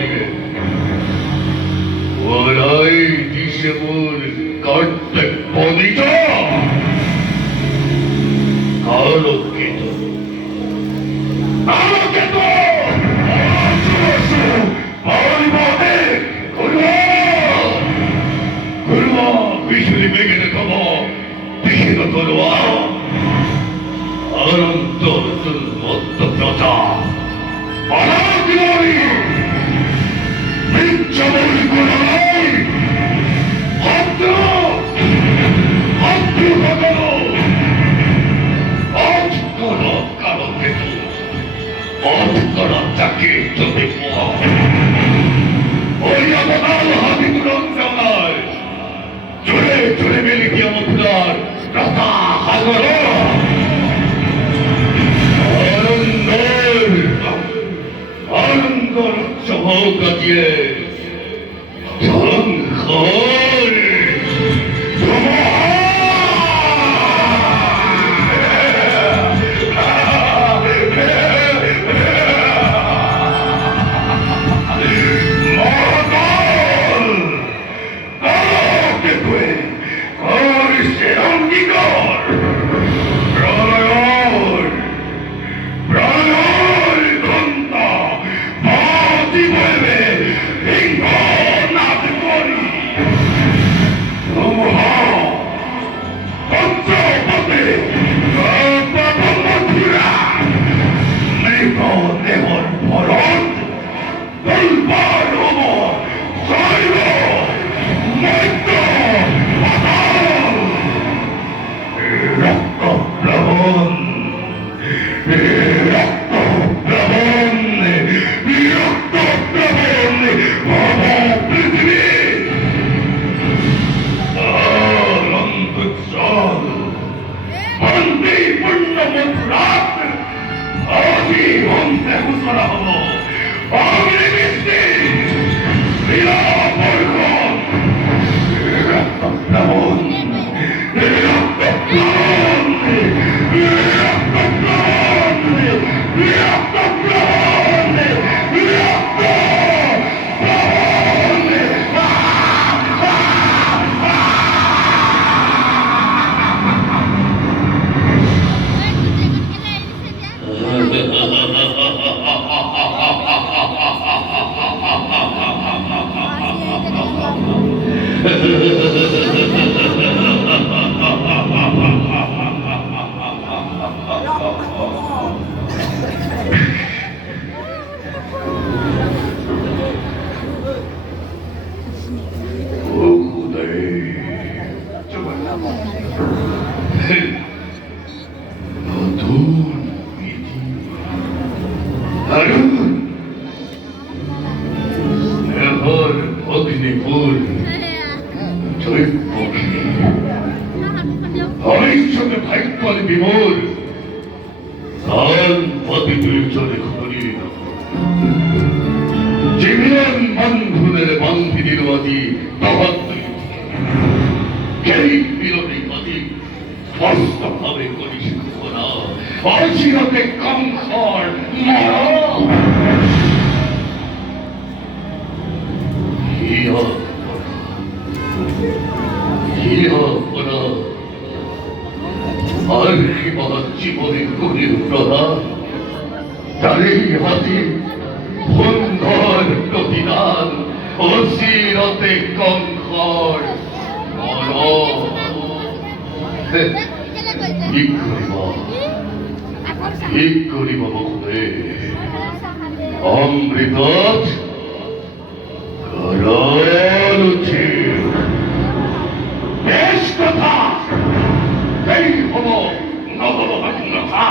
দিয়ে ওরাই দিশে মোর কর্তব্য নিত আলোকিত আলোকিত বিজুলি মেঘের খবর বিহিত করোয়া অনন্ত মত্ত প্রজা পালাদিনারি মিথ্যামূল গুণাই ভদ্র ভদ্র ভগল আজ কর কারো কেতু আজ কর চাকে চোখে ওই অবদাল হাতি পুরঞ্জনায় চলে চলে মেলে কি মথুরার রাতা হাগর আনন্দর উৎসব কাটিয়ে সংঘর জীবনের গরিব প্রধান তারই হাতে বন্ধর প্রতিদান অসিরতে কঙ্কর ঠিক করিব বকুলে অমৃত করুচি বেশ কথা এই হল নবরত্নতা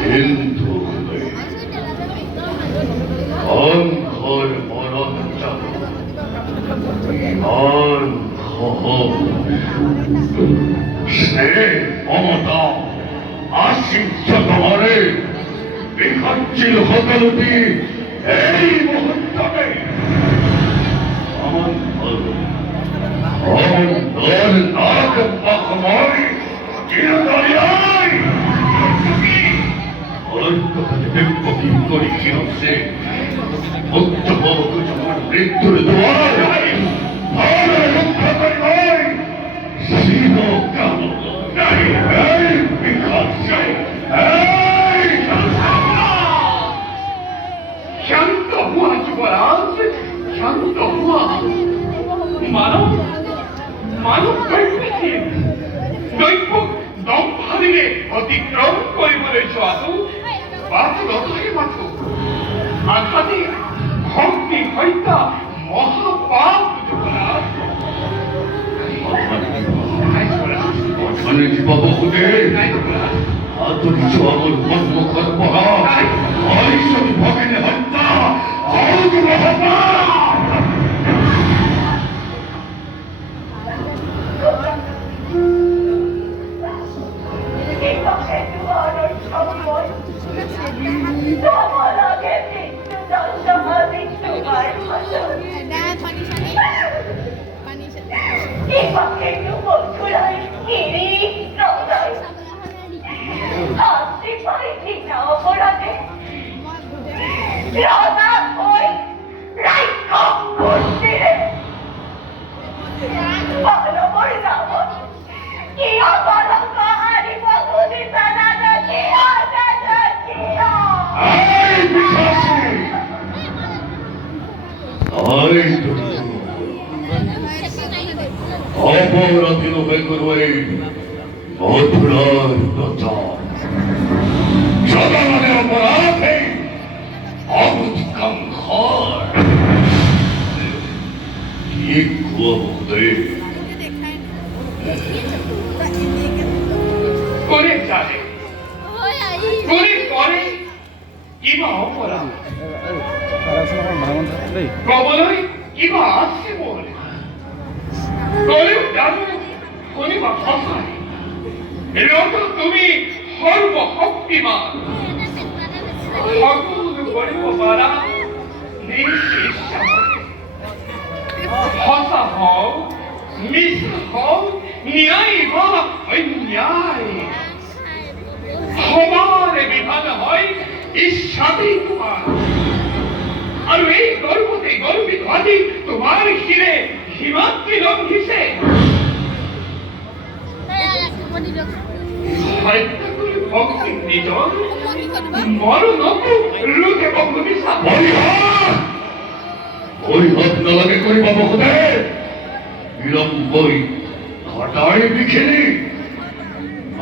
কিন্তু অঙ্ঘর মরণ ইমান স্নেহ মমতা আশিষ্য তোমারে বিখাচ্ছিল হতলুটি এই মুহূর্তে অন্তর নাক পাখময় চিরতরিয়ায় ওর কথা 맹폭이 거리긴 없이 어쩌고 그저걸 렉터를 도와라 나를 욕하다니 나이 시도 까먹어 나이 에이 미카시 에이 감사합니다 향도 후아 죽어라 향도 후아 만원 백배님 너희 꼭 넘파리게 어디 그런 꼴물을 좋아도 마트로 하게 마트 아카디 험비 허있다 뭐하바 부족하라 어쩌는 집어보 후대 아들이 좋아하고 건목하는 거라 아이소리 박에네 한다 아우기로 한다 Apollo Belgrade, Motular Dota. Shadamane Aparate, Abutikam Hard. Equal day. Correct, Charlie. Correct. Give up for us. Probably give us more. 너는 나는 돈이 막 헛살이 이래서 तुम्이 헐고 헛기만 헛구는 버리고 마라 네 시샤 헛사허 미스허 니아이 봐 어이 니아이 허만에 비하면 어이 이 샤비구만 আর এই গর্ভতে গর্বিত আদি তোমার হিরে হিমাকে লঙ্ঘিছে ভক্তি নিজন মরণ লোকে বন্ধুমিশা ওই হাত নালাগে করি বাবা কোথায় বিলম্বই ঘটায় বিখেলি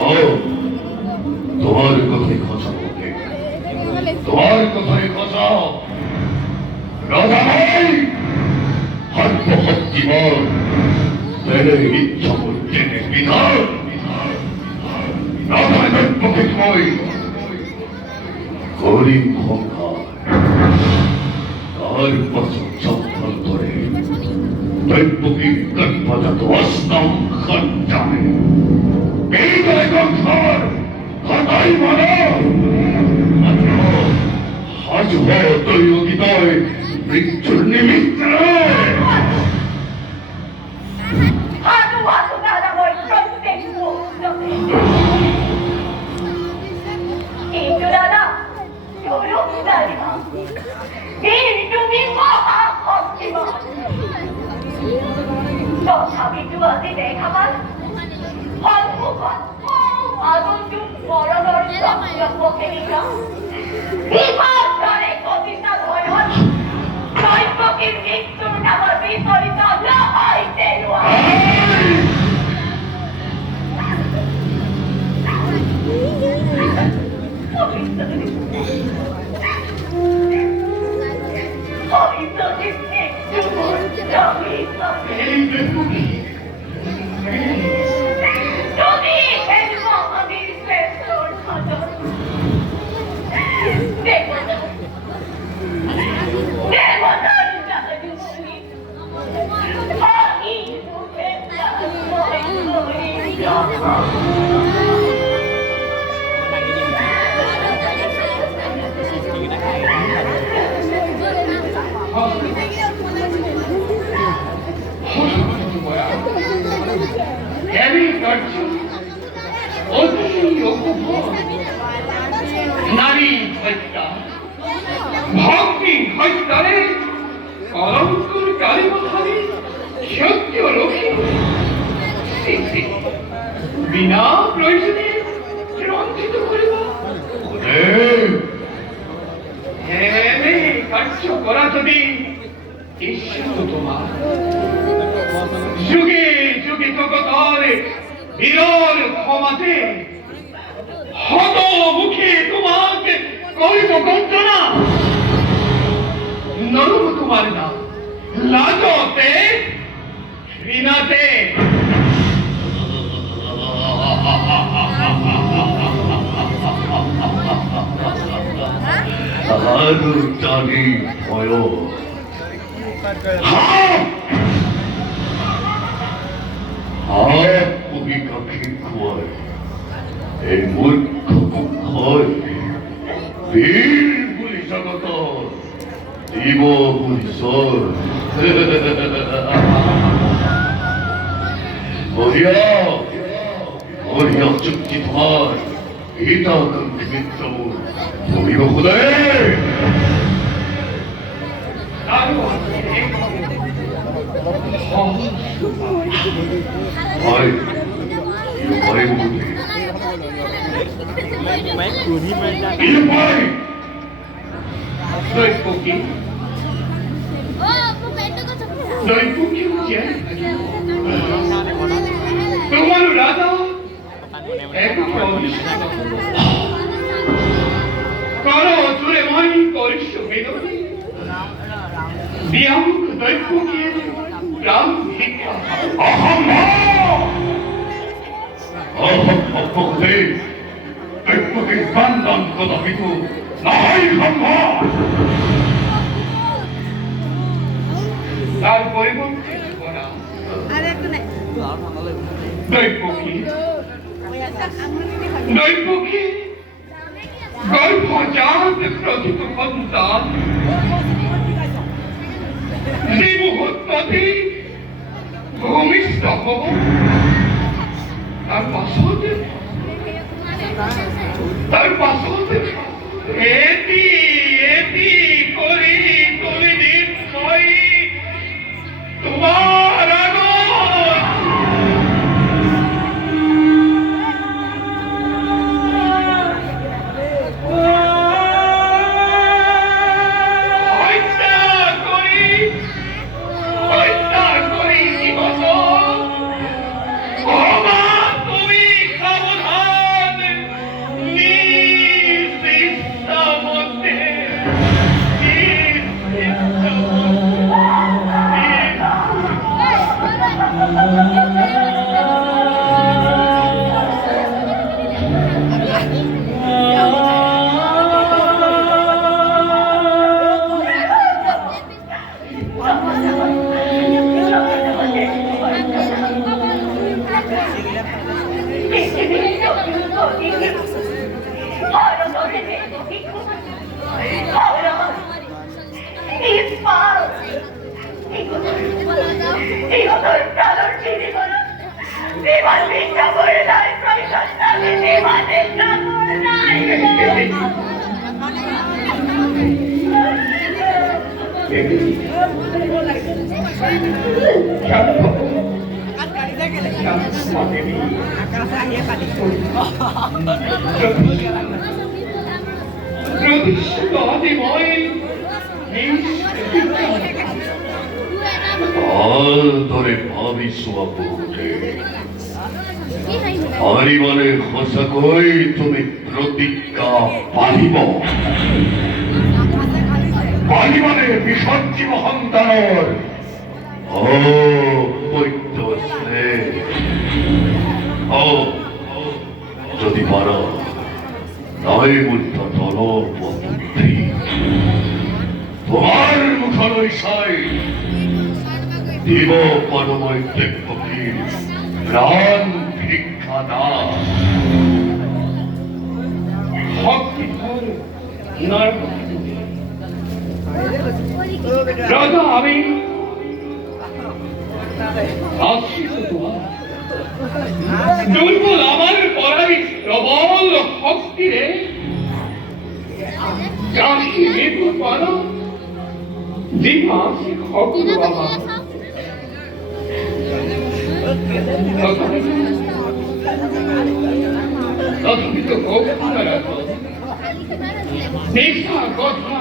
ও তোমার কথাই কথা বলতে তোমার কথাই কথা রাধাই হত্যহত্যিবার তেরে ইচ্ছা করতে বিধান রাধাই পক্ষে কই গরিব ভঙ্গার তার পাশে চপ্পল ধরে দৈবকী গণপজাত অস্তাম খঞ্চায় এই করে গঙ্গার হতাই মানা আজ হতই গীতায় মৃত্যুর নিমিত্ত তথাপি আজি দেখামান সন্মুখত আগুন মৰণৰ পক্ষেনিকা বিপদৰে কবিতা ভয়ত দৈৱকীৰ মৃত্যুৰ নামৰ বিপৰীত নহয় তেলোৱা হস্তারে কলঙ্কর কালিমাখানি সত্য রক্ষী বিনা প্রয়োজনে রঞ্জিত করিব কার্য করা যদি ঈশ্বর তোমার যুগে যুগে জগতর বিরল ক্ষমাতে হত মুখে তোমাকে করিব গঞ্জনা নরম তোমার নাম লাজতে ঘৃণাতে আরো জানি ভয় কাকে খুয়ায় এই মূর্খ হয় বীর বলি জগত জীব বলি সর বলিয়া চুক্তি তোমার গীতা গ্রন্থ মিত্র বলিব খোদায় ভাই ভাই বলতে তোমার রাজা করো জুড়ে মাই করিস বেদনী বিয়ামুখ দৈত্যকে রাম ভিক্ষা দৈত্যকে বান্দান কদাপিত নাই সম্ভব তার পরিবর্তে দৈত্যকে গর্ভজাত প্রথিত সন্তান যে মুহূর্ততে ভূমিষ্ঠ হব তার পাশতে এটি এটি করি তুলি নিশ্চয় তোমার ধরে ভাবি সুয়াপুরে হরিবনে খোসাকই তুমি প্রতিজ্ঞা পালিব পালিবনে বিসর্জীব সন্তানৰ ও পৈত্য যদি পার নয় বুদ্ধ তল পুত্রী তোমার মুখলৈ চাই দিব পদময় পক্ষীর প্রাণ ভিক্ষা দান রাজা আমি আশ্রিত তোমার দুর্বল আমার পড়াই প্রবল শক্তিরে চাষি মেঘ পানা জিভাসি খবর আমার তথাপি তো ভোগতারা মিথ্যা কথা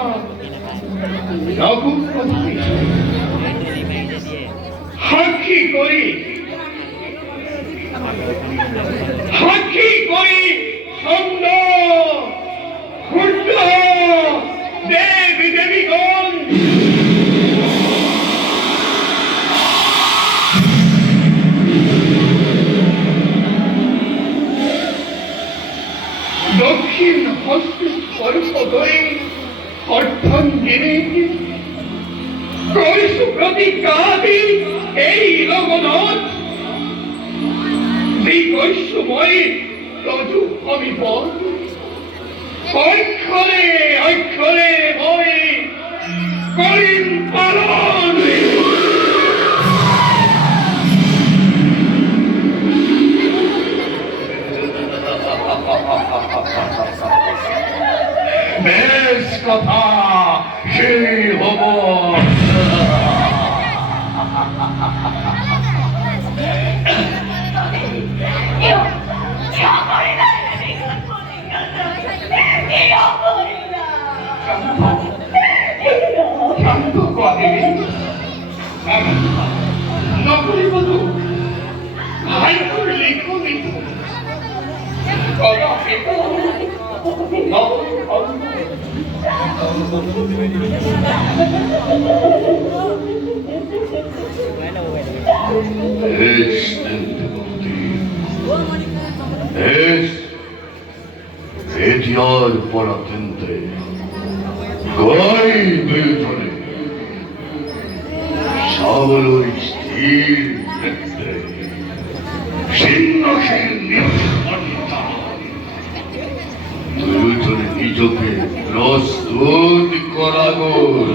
নকুল কথা সাক্ষী করি ছন্দ ক্ষুদ্র দেবী দেবীগণ দক্ষিণ হস্ত স্পর্শ করে অর্থঞ্জলি কইসু প্রতিজ্ঞাদি এই লগনত শ্রীকৈশ্যময়ী তজু অবিপদ অক্ষরে অক্ষরে মই করিম পালন বেশ কথা সেই হব শান্ত করেনি নকরি বধু ভাই করলে কমিত Etiar paratente, Gai Miltone, Savalo Stil Vette, Sinnakin Nirvanta, Miltone Nijoke, Rostut Koragor.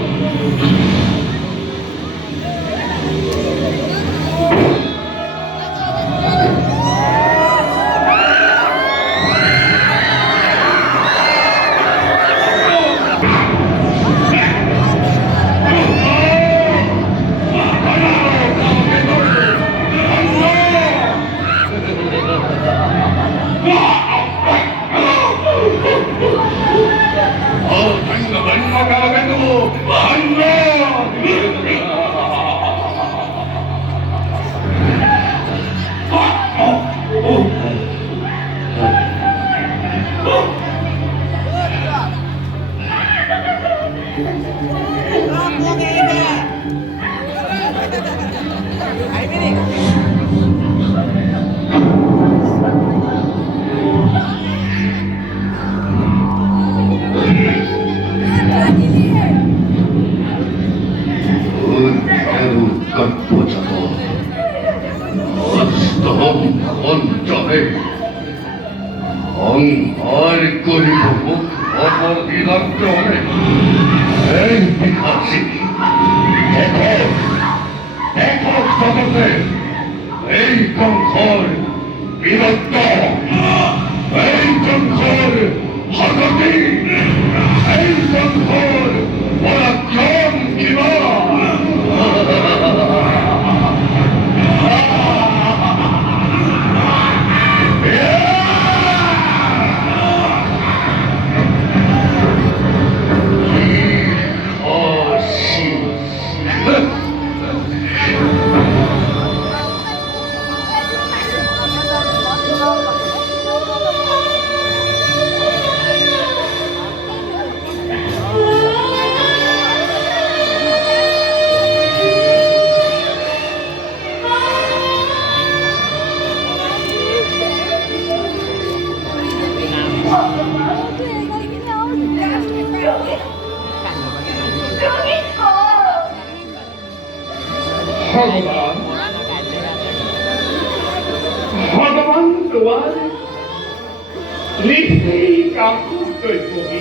ভগবান তোমার লিখেই কাকুর তৈরি